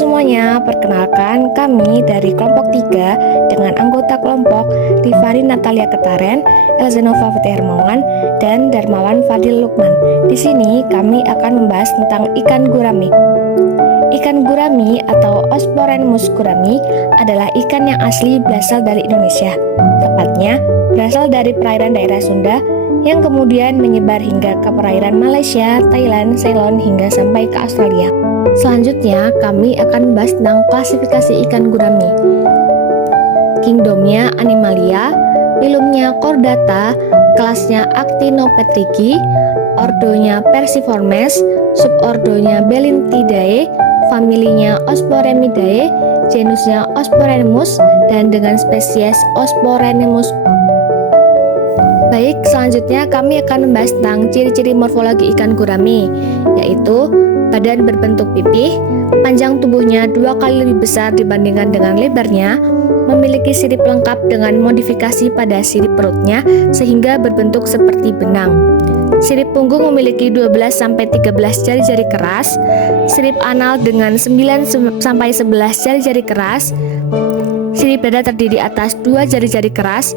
semuanya, perkenalkan kami dari kelompok 3 dengan anggota kelompok Rifari Natalia Ketaren, Elzenova Fatih Hermawan, dan Darmawan Fadil Lukman. Di sini kami akan membahas tentang ikan gurami. Ikan gurami atau Osporenmus gurami adalah ikan yang asli berasal dari Indonesia. Tepatnya, berasal dari perairan daerah Sunda yang kemudian menyebar hingga ke perairan Malaysia, Thailand, Ceylon, hingga sampai ke Australia. Selanjutnya, kami akan membahas tentang klasifikasi ikan gurami. Kingdomnya Animalia, filumnya Chordata, kelasnya Actinopetriki, ordonya Perciformes, subordonya Belinthidae, familinya Osporemidae, genusnya Osporenmus, dan dengan spesies Osporenmus. Baik, selanjutnya kami akan membahas tentang ciri-ciri morfologi ikan gurami, yaitu badan berbentuk pipih, panjang tubuhnya 2 kali lebih besar dibandingkan dengan lebarnya, memiliki sirip lengkap dengan modifikasi pada sirip perutnya sehingga berbentuk seperti benang. Sirip punggung memiliki 12-13 jari-jari keras, sirip anal dengan 9-11 jari-jari keras, sirip dada terdiri atas 2 jari-jari keras,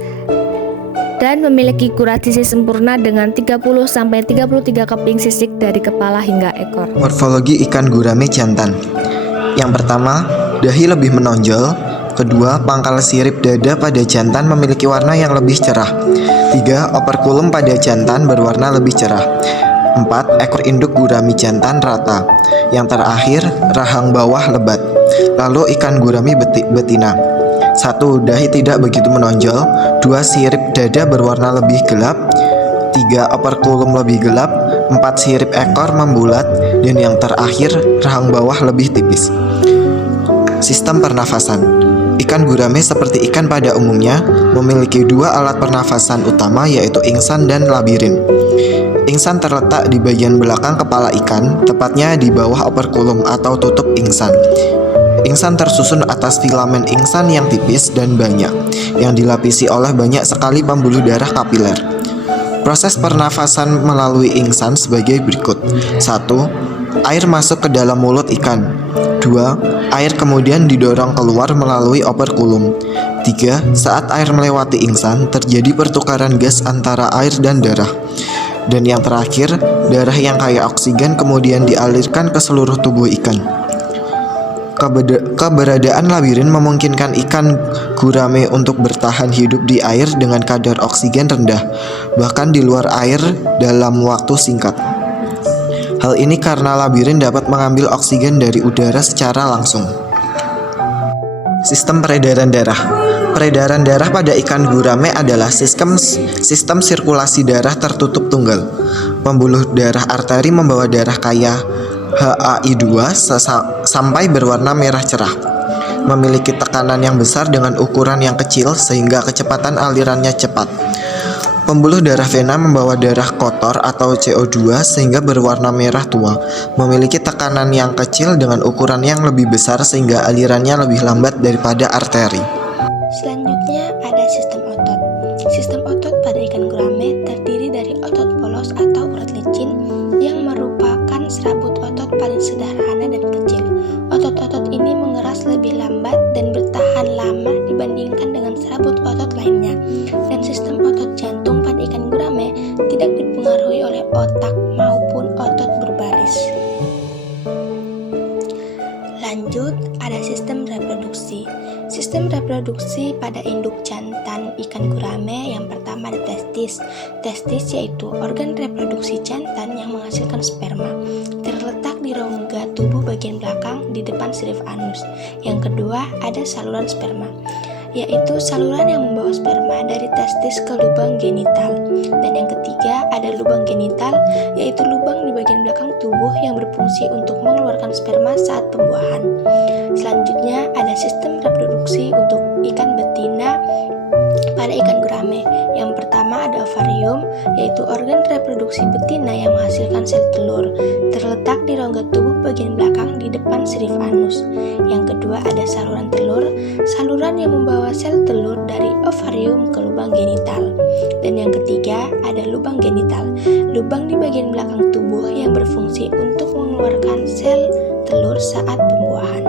dan memiliki urat sisik sempurna dengan 30-33 keping sisik dari kepala hingga ekor. Morfologi ikan gurami jantan. Yang pertama, dahi lebih menonjol. Kedua, pangkal sirip dada pada jantan memiliki warna yang lebih cerah. 3, operkulum pada jantan berwarna lebih cerah. 4, ekor induk gurami jantan rata. Yang terakhir, rahang bawah lebat. Lalu ikan gurami betina. 1, dahi tidak begitu menonjol. 2, sirip dada berwarna lebih gelap. 3, operkulum lebih gelap. 4, sirip ekor membulat. Dan yang terakhir, rahang bawah lebih tipis. Sistem pernafasan. Ikan gurame seperti ikan pada umumnya memiliki 2 alat pernafasan utama, yaitu ingsan dan labirin. Ingsan terletak di bagian belakang kepala ikan, tepatnya di bawah operkulum atau tutup ingsan. Ingsan tersusun atas filamen ingsan yang tipis dan banyak, yang dilapisi oleh banyak sekali pembuluh darah kapiler. Proses pernafasan melalui ingsan sebagai berikut. 1. Air masuk ke dalam mulut ikan. 2. Air kemudian didorong keluar melalui operkulum. 3. Saat air melewati ingsan, terjadi pertukaran gas antara air dan darah. Dan yang terakhir, darah yang kaya oksigen kemudian dialirkan ke seluruh tubuh ikan. Keberadaan labirin memungkinkan ikan gurame untuk bertahan hidup di air dengan kadar oksigen rendah, bahkan di luar air dalam waktu singkat. Hal ini karena labirin dapat mengambil oksigen dari udara secara langsung. Sistem peredaran darah. Peredaran darah pada ikan gurame adalah sistem sirkulasi darah tertutup tunggal. Pembuluh darah arteri membawa darah kaya HAI2 sampai berwarna merah cerah. Memiliki tekanan yang besar dengan ukuran yang kecil sehingga kecepatan alirannya cepat. Pembuluh darah vena membawa darah kotor atau CO2 sehingga berwarna merah tua. Memiliki tekanan yang kecil dengan ukuran yang lebih besar sehingga alirannya lebih lambat daripada arteri. Selanjutnya ada sistem otot. Sistem otot pada ikan gurame terdiri dari otot polos atau urat licin yang merupakan serabut otot paling sederhana dan kecil. Otot-otot ini mengeras lebih lambat dan bertahan lama dibandingkan dengan serabut otot lainnya. Dan sistem otot jantung pada ikan gurame tidak dipengaruhi oleh otak maupun otot berbaris. Lanjut, ada sistem reproduksi. Sistem reproduksi pada induk jantan ikan gurame yang pertama ada testis. Testis yaitu organ reproduksi jantan yang menghasilkan sperma. Terletak di rongga tubuh bagian belakang di depan sirip anus. Yang kedua ada saluran sperma, yaitu saluran yang membawa sperma dari testis ke lubang genital. Dan yang ketiga ada lubang genital, yaitu lubang di bagian belakang tubuh yang berfungsi untuk mengeluarkan sperma saat pembuahan. Selanjutnya ada sistem reproduksi untuk ikan betina pada ikan gurame. Yang pertama ada ovarium, yaitu organ reproduksi betina yang menghasilkan sel telur, terletak di rongga tubuh bagian belakang di depan sirip anus. Yang kedua ada saluran telur, saluran yang membawa sel telur dari ovarium ke lubang genital. Dan yang ketiga ada lubang genital, lubang di bagian belakang tubuh yang berfungsi untuk mengeluarkan sel telur saat pembuahan.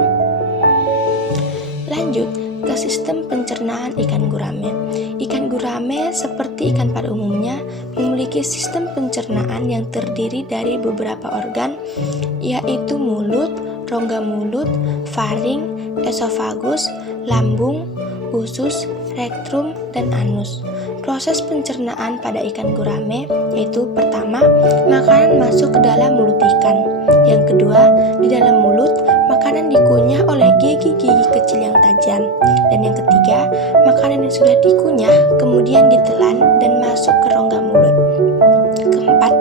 ke sistem pencernaan ikan gurame. Ikan gurame seperti ikan pada umumnya memiliki sistem pencernaan yang terdiri dari beberapa organ, yaitu mulut, rongga mulut, faring, esofagus, lambung, usus, rektum, dan anus. Proses pencernaan pada ikan gurame yaitu pertama, makanan masuk ke dalam mulut ikan. Yang kedua, di dalam mulut, makanan dikunyah oleh gigi-gigi kecil yang tajam. Dan yang ketiga, makanan yang sudah dikunyah kemudian ditelan dan masuk ke rongga mulut. Keempat,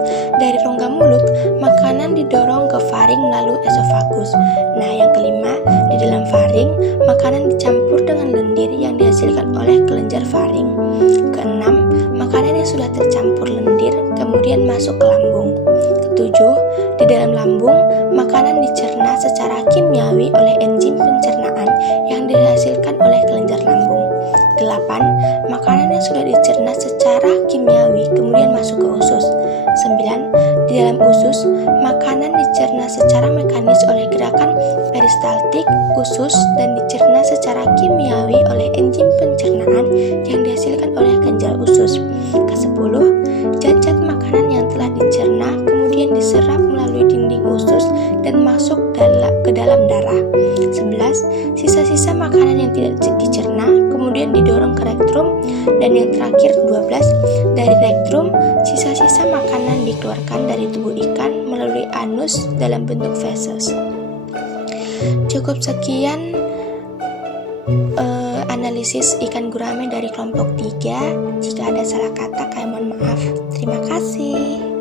dari rongga mulut, makanan didorong ke faring melalui esofagus. Nah, yang kelima, di dalam faring, makanan dicampur dengan lendir yang dihasilkan oleh kelenjar faring. Keenam, makanan yang sudah tercampur lendir kemudian masuk ke lambung. Ketujuh, di dalam lambung, makanan dicerna secara kimiawi oleh enzim pencernaan yang dihasilkan oleh kelenjar lambung. 8. Makanan yang sudah dicerna secara kimiawi kemudian masuk ke usus. 9. Di dalam usus, makanan dicerna secara mekanis oleh gerakan peristaltik usus dan dicerna secara kimiawi oleh enzim pencernaan yang dihasilkan oleh kelenjar usus. Ke-10. Zat-zat makanan yang telah dicerna kemudian diserap melalui dinding usus dan masuk ke dalam darah. 11. Sisa-sisa makanan yang tidak dicerna kemudian didorong ke rektum. Dan yang terakhir 12. Dari rektum, sisa-sisa makanan dikeluarkan dari tubuh ikan melalui anus dalam bentuk feses. Cukup sekian analisis ikan gurame dari kelompok 3. Jika ada salah kata, kami mohon maaf. Terima kasih.